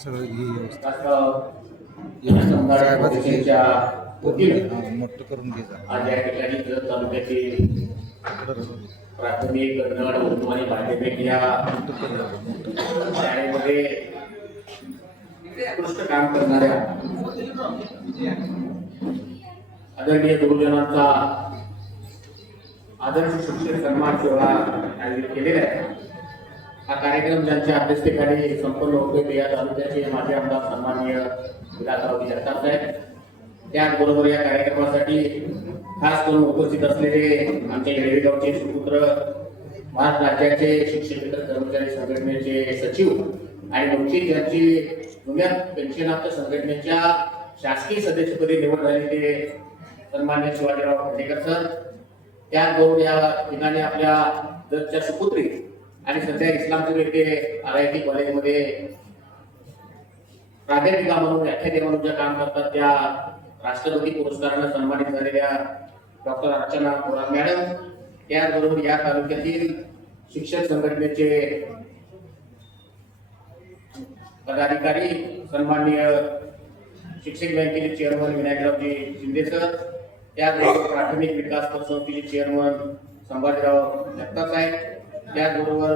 सगळं ही व्यवस्था मोठं करून घे जा आज या ठिकाणी जत तालुक्यातील बरोबर. प्राथमिक कन्नड उर्दू आणि माध्यमिक या. शाळेमध्ये उत्कृष्ट काम करणाऱ्या आदरणीय गुरुजनांचा आदर्श शिक्षक सन्मान सोहळा आयोजित केलेला आहे हा कार्यक्रम ज्यांच्या अध्यक्षतेखाली संपन्न होतोय ते या तालुक्याचे माजी आमदार सन्माननीय विलासरावजी जगताप साहेब. त्याचबरोबर या कार्यक्रमासाठी खास करून उपस्थित असलेले आमचे येळेगावचे सुपुत्र महाराष्ट्र राज्याचे शिक्षक कर्मचारी संघटनेचे सचिव आणि नुकतीच ज्यांची जुन्या पेन्शनाप्त संघटनेच्या शासकीय सदस्यपदी निवड झाली ते सन्मान्य शिवाजीराव खांडेकर सर. त्याचबरोबर या ठिकाणी आपल्या जगच्या सुपुत्री आणि सध्या इस्लामपूर येथे आर आय टी कॉलेजमध्ये प्राध्यापिका म्हणून व्याख्याते म्हणून ज्या काम करतात त्या राष्ट्रपती पुरस्कारानं सन्मानित झालेल्या डॉक्टर अर्चना कोराम मॅडम त्याचबरोबर या तालुक्यातील शिक्षक संघटनेचे पदाधिकारी सन्माननीय शिक्षक बँकेचे चेअरमन विनायकरावजी शिंदे सर त्याचबरोबर प्राथमिक विकास संस्थेचे चेअरमन संभाजीराव जगताप साहेब त्याचबरोबर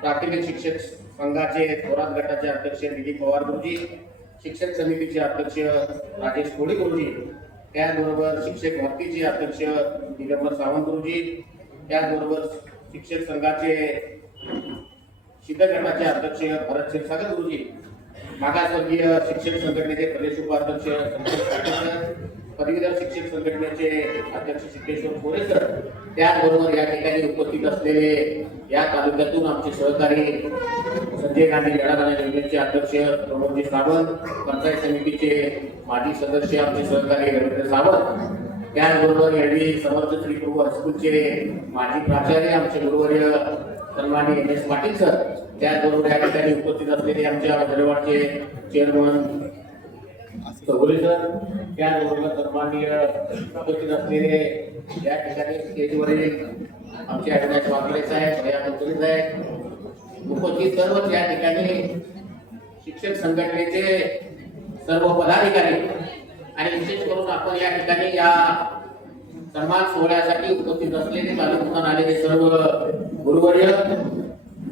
प्राथमिक शिक्षक संघाचे थोरात गटाचे अध्यक्ष दिलीप पवार गुरुजी शिक्षक समितीचे अध्यक्ष राजेश कोळी गुरुजी त्याचबरोबर शिक्षक भरतीचे अध्यक्ष दिगंबर सावंत गुरुजी त्याचबरोबर शिक्षक संघाचे सिद्ध गटाचे अध्यक्ष भरत क्षीरसागर गुरुजी मागासवर्गीय शिक्षक संघटनेचे प्रदेश उपाध्यक्ष पदवीधर शिक्षक संघटनेचे अध्यक्ष सिद्धेश्वर कोरे सर त्याचबरोबर या ठिकाणी उपस्थित असलेले या तालुक्यातून आमचे सहकारी संजय गांधी लढा योजनेचे अध्यक्ष प्रमोदजी सावंत पंचायत समितीचे माजी सदस्य आमचे सहकारी रवींद्र सावंत त्याचबरोबर एडवी समर्थ श्री प्रभू हायस्कूलचे माजी प्राचार्य आमचे गुरुवर्य सन्मानी एम एस पाटील सर त्याचबरोबर या ठिकाणी उपस्थित असलेले आमच्या हैदराबादचे चेअरमन त्या सर त्याचबरोबर सन्माननीय उपस्थित असलेले या ठिकाणी स्टेजवरील आमचे ॲडव्हान्स वाकले साहेब भैया कंचुरी साहेब उपस्थित सर्व या ठिकाणी शिक्षक संघटनेचे सर्व पदाधिकारी आणि विशेष करून आपण या ठिकाणी या सन्मान सोहळ्यासाठी उपस्थित असलेले तालुक्यातून आलेले सर्व गुरुवर्य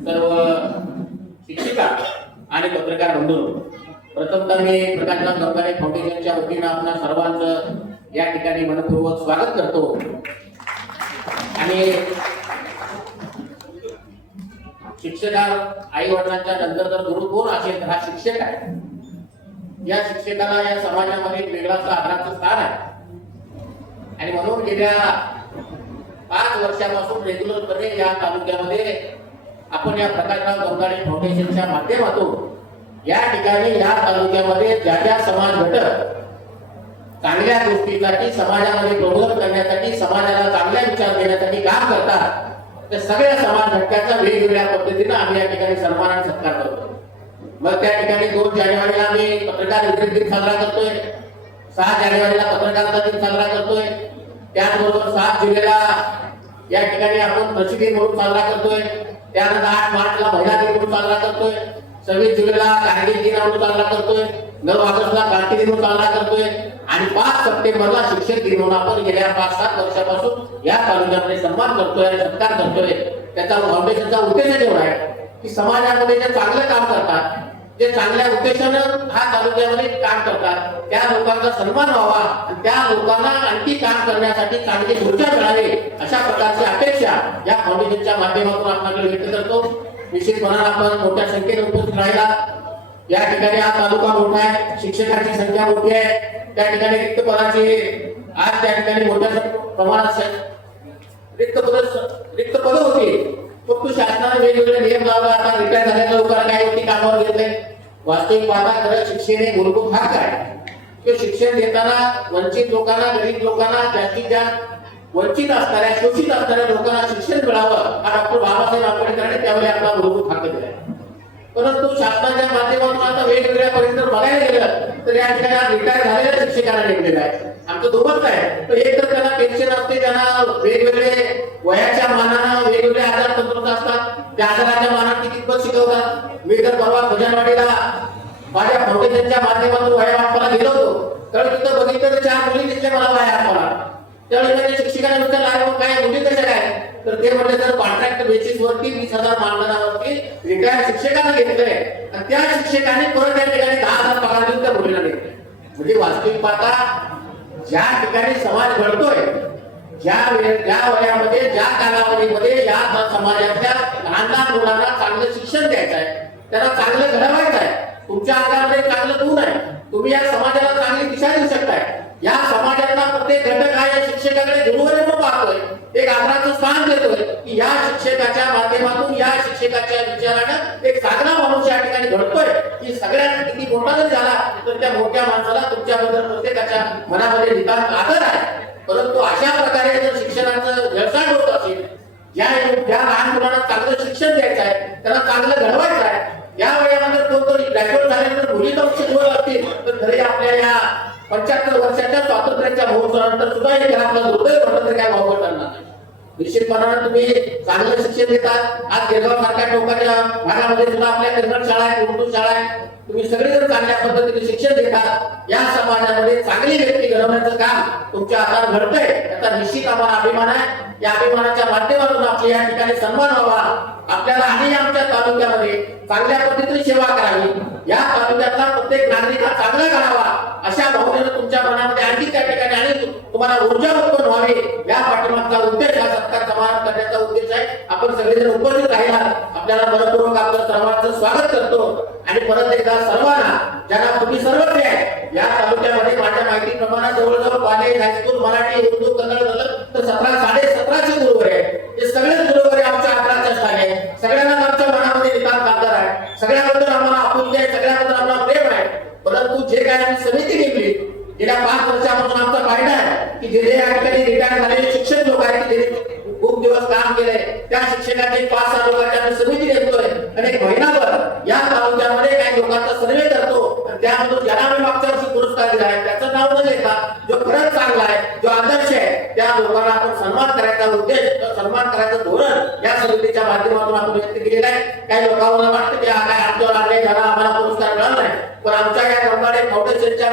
सर्व शिक्षिका आणि पत्रकार बंधू. प्रथमतः मी प्रकाशराव गंगारे फाउंडेशनच्या वतीनं आपणा सर्वांचं या ठिकाणी मनपूर्वक स्वागत करतो. आणि शिक्षका आई वडिलांच्या नंतर जर गुरु कोण असेल तर हा शिक्षक आहे. या शिक्षकाला या समाजामध्ये एक वेगळाचं आदराचं स्थान आहे. आणि म्हणून गेल्या पाच वर्षापासून रेग्युलरपणे या तालुक्यामध्ये आपण या प्रकाशराव गंगाडे फाउंडेशनच्या माध्यमातून या ठिकाणी या तालुक्यामध्ये ज्या ज्या समाज घटक चांगल्या गोष्टीसाठी समाजामध्ये प्रबोधन करण्यासाठी समाजाला चांगल्या विचार देण्यासाठी काम करतात त्या सगळ्या समाज घटकाचा वेगवेगळ्या पद्धतीनं आम्ही या ठिकाणी सन्मान आणि सत्कार करतो. मग त्या ठिकाणी दोन जानेवारीला आम्ही पत्रकार विक्री दिन साजरा करतोय. सहा जानेवारीला पत्रकारांचा दिन साजरा करतोय. त्याचबरोबर सात जुलैला या ठिकाणी आपण कृषी दिन म्हणून साजरा करतोय. त्यानंतर आठ मार्चला महिला दिन म्हणून साजरा करतोय. सव्वीस जुलैला कारगिल दिन म्हणून साजरा करतोय नऊ ऑगस्टला क्रांती दिन साजरा करतोय आणि पाच सप्टेंबरला शिक्षक दिन म्हणून आपण गेल्या पाच सात वर्षापासून या तालुक्यामध्ये सन्मान करतोय आणि सत्कार करतोय. त्याचा फाउंडेशनचा उद्देश एवढा आहे की समाजामध्ये जे चांगलं काम करतात जे चांगल्या उद्देशानं हा तालुक्यामध्ये काम करतात त्या लोकांचा सन्मान व्हावा आणि त्या लोकांना आणखी काम करण्यासाठी चांगली ऊर्जा मिळावी अशा प्रकारची अपेक्षा या फाउंडेशनच्या माध्यमातून आपल्याकडे व्यक्त करतो. निश्चितपणानं आपण मोठ्या संख्येने उपस्थित राहिला. या ठिकाणी हा तालुका मोठा आहे शिक्षकांची संख्या मोठी आहे. त्या ठिकाणी रिक्त पदाची आज त्या ठिकाणी मोठ्या प्रमाणात रिक्त पद रिक्त पद होती. फक्त शासनाने वेगवेगळे नियम लावले. आता रिटायर झालेल्या लोकांना काय होती कामावर घेतले. वास्तविक पाहता खरं शिक्षण हे मूलभूत हक्क आहे ते शिक्षण देताना वंचित लोकांना गरीब लोकांना जास्तीत जास्त वंचित असणाऱ्या शोषित असणाऱ्या लोकांना शिक्षण मिळावं हा डॉक्टर बाबासाहेब आंबेडकरांनी त्यावेळी आपला मूलभूत हक्क दिला परंतु शासनाच्या माध्यमातून आता वेगवेगळ्या परिसर बघायला गेलं तर या ठिकाणी रिटायर झालेल्या शिक्षकांना नेमलेलं आहे. आमचं दोघंच आहे. तर एक तर त्यांना पेन्शन असते त्यांना वेगवेगळे वयाच्या मानानं वेगवेगळे आजार तंत्रज्ञ असतात. त्या आजाराच्या मानानं किती पण शिकवतात. मी तर परवा भजनवाडीला माझ्या फाउंडेशनच्या माध्यमातून वया वाटपाला गेलो होतो. तर तिथं बघितलं तर चार मुली दिसल्या मला वया वाटपाला त्यावेळी माझ्या शिक्षकाने विचारलं "अरे काय मुली कशा काय? तर ते म्हणले तर कॉन्ट्रॅक्ट बेसिस वरती वीस हजार मानधनावरती रिटायर शिक्षकाने घेतलंय. आणि त्या शिक्षकाने परत त्या ठिकाणी दहा हजार पगार देऊन त्या मुलीला घेतलंय म्हणजे वास्तविक पाहता ज्या ठिकाणी समाज घडतोय ज्या ज्या वयामध्ये ज्या कालावधीमध्ये या समाजातल्या लहान लहान मुलांना चांगलं शिक्षण द्यायचं आहे त्याला चांगलं घडवायचं आहे तुमच्या आकारामध्ये चांगलं गुण आहे तुम्ही या समाजाला चांगली दिशा देऊ शकताय. या समाजातला प्रत्येक घटक हा या शिक्षकाकडे गुरुवारी पाहतोय. एक आदराचं स्थान देतोय की या शिक्षकाच्या माध्यमातून या शिक्षकाच्या विचारानं एक साधना माणूस या ठिकाणी घडतोय. की सगळ्यात किती मोठा जरी झाला तर त्या मोठ्या माणसाला तुमच्याबद्दल प्रत्येकाच्या मनामध्ये नितांत आदर आहे. परंतु अशा प्रकारे जर शिक्षणाचं जळसाट होत असेल ज्या ज्या लहान मुलांना चांगलं शिक्षण द्यायचं आहे त्यांना चांगलं घडवायचं पंच्याहत्तर वर्षाच्या स्वातंत्र्याच्या महोत्सवानंतर सुद्धा हे आपलं दुर्दैव काय भाव निश्चितपणानं तुम्ही चांगलं शिक्षण देतात आज गेलगाव सारख्या टोकाच्या भागामध्ये सुद्धा आपल्या कन्नड शाळा आहे उर्दू शाळा आहे तुम्ही सगळेजण चांगल्या पद्धतीने शिक्षण देतात या समाजामध्ये चांगली व्यक्ती घडवण्याचं काम तुमच्या हातात घडतंय. याचा निश्चित आम्हाला अभिमान आहे. या अभिमानाच्या माध्यमातून आपली या ठिकाणी सन्मान व्हावा. आपल्याला आणि आमच्या तालुक्यामध्ये चांगल्या पद्धतीने सेवा करावी. या तालुक्यातला प्रत्येक नागरिक हा चांगला करावा अशा भावनेनं तुमच्या मनामध्ये आणखी त्या ठिकाणी आणि तुम्हाला ऊर्जा उत्पन्न व्हावी. या पाठिंबाचा उद्देश हा सत्कार समारंभ करण्याचा उद्देश आहे. आपण सगळेजण उपस्थित राहिला आपल्याला मनपूर्वक आपलं सर्वांचं स्वागत करतो. आणि परत एकदा सर्वांना ज्यांना तुम्ही सर्वच आहे या तालुक्यामध्ये माझ्या माहितीप्रमाणे जवळजवळ college high school Marathi Urdu Kannada झालं तर सतरा साडे सतराशे गुरुवर आहे. ते सगळे गुरुवर आमच्या आदराच्या स्थानी आहे सगळ्यांना आमच्या मनामध्ये नितांत आदर आहे सगळ्याबद्दल आम्हाला आपुलकी आहे सगळ्याबद्दल आम्हाला प्रेम आहे परंतु समिती नेमली गेल्या पाच वर्षापासून आमचा फायदा आहे की जे जे या ठिकाणी रिटायर झालेले शिक्षक लोक आहेत की खूप दिवस काम केलंय त्या शिक्षकांनी पाच सहा लोकांच्या समिती नेमतोय आणि एक महिनाभर या तालुक्यामध्ये काही लोकांचा सर्वे करतो. त्यामधून ज्यांना मी मागच्या वर्षी पुरस्कार दिला आहे त्याचं नाव न घेता जो खरंच चांगला आहे जो आदर्श आहे त्या लोकांना आपण सन्मान करायचा उद्देश सन्मान करायचं धोरण या समितीच्या माध्यमातून आपण व्यक्त केलेलं आहे. काही लोकांना वाटतं की हा काय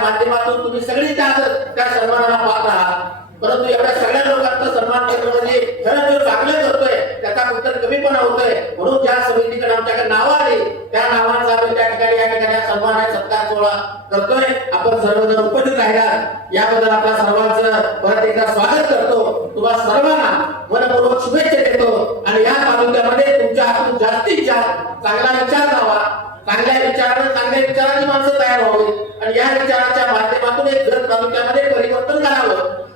माध्यमातून तुम्ही सगळी त्या त्या सन्मानाला पाहत आहात. परंतु एवढ्या सगळ्या लोकांचा सन्मान करणं म्हणजे खरं जो चांगलं करतोय त्याचा कुठं कमीपणा होतोय. म्हणून ज्या समितीकडे आमच्याकडे नाव आली त्या नावांचा आम्ही त्या ठिकाणी या ठिकाणी सन्मान आहे सत्कार सोहळा करतोय. आपण सर्वजण उपस्थित राहिला याबद्दल आपल्या सर्वांचं परत एकदा स्वागत करतो. तुम्हा सर्वांना मनपूर्वक शुभेच्छा देतो. आणि या तालुक्यामध्ये तुमच्या हातून जास्तीत जास्त चांगला विचार व्हावा चांगल्या विचार चांगल्या विचाराची माणसं तयार व्हावी. आणि या विचाराच्या माध्यमातून एक जर तालुक्यामध्ये परिवर्तन करावं.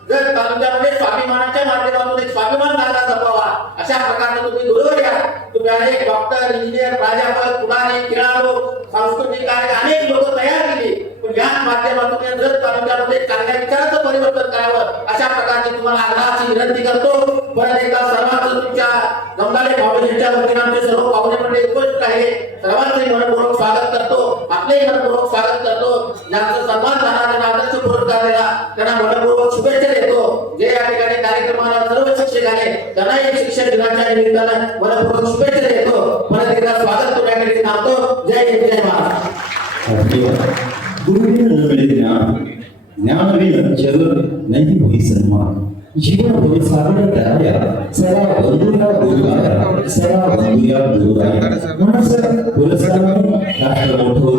जर तालुक्यामध्ये स्वाभिमानाच्या माध्यमातून एक स्वाभिमान दाखला जपावा. अशा प्रकारे तुम्ही दुरवर या. तुम्ही अनेक डॉक्टर इंजिनियर प्राध्यापक पुढारी खेळाडू सांस्कृतिक कार्य अनेक लोक तयार केली. पण या माध्यमातून जर तालुक्यामध्ये चांगल्या विचाराचं परिवर्तन करावं. अशा प्रकारची तुम्हाला आग्रहाची विनंती करतो. परत एकदा सर्वांचं तुमच्या गंगाले भावनेच्या वतीने आमचे सर्व पाहुणे म्हणजे उपस्थित आहे सर्वांचे मनपूर्वक करतो आपलेही मनपूर्वक स्वागत करतो ज्यांचा सन्मान झाला त्यांना आदर्श पुरस्कार दिला त्यांना मनपूर्वक शुभेच्छा देतो जे या ठिकाणी कार्यक्रमाला सर्व शिक्षक आले त्यांना एक शिक्षक दिनाच्या निमित्तानं मनपूर्वक शुभेच्छा देतो परत एकदा स्वागत तुझ्याकडे थांबतो जय हिंद जय महाराष्ट्र गुरुविन न मिळे ज्ञान ज्ञानविन जग नाही होई सन्मान जीवन होई सागर तराया सदा बंधुया बोलवाया सदा बंधुया बोलवाया म्हणून सर पुरस्कार राष्ट्र मोठं होतं.